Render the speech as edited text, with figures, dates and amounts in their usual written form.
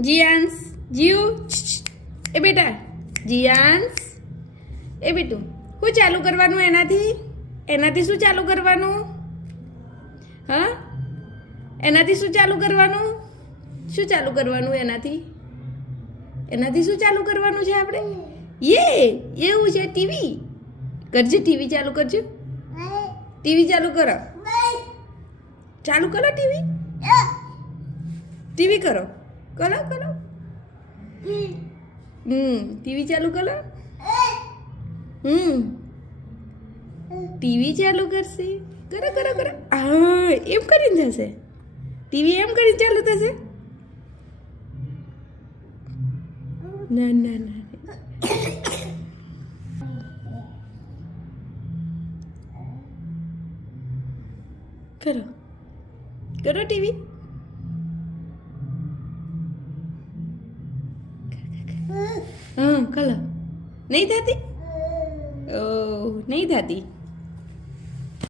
જીયાંશ જીવ એ બેટા જીયાંશ એ બેટું શું ચાલુ કરવાનું એનાથી શું ચાલુ કરવાનું હા એનાથી શું ચાલુ કરવાનું એનાથી શું ચાલુ કરવાનું છે આપણે એવું છે ટીવી કરજે ટીવી ચાલુ કરજો ટીવી ચાલુ કરો ટીવી કરો ટીવી ચાલુ કરો ટીવી ચાલુ કરશે કરો હા એમ કરીને થશે ટીવી એમ કરીને ચાલુ થશે ના કરો ટીવી હા કલો નહીં થતી ઓ નહીં થતી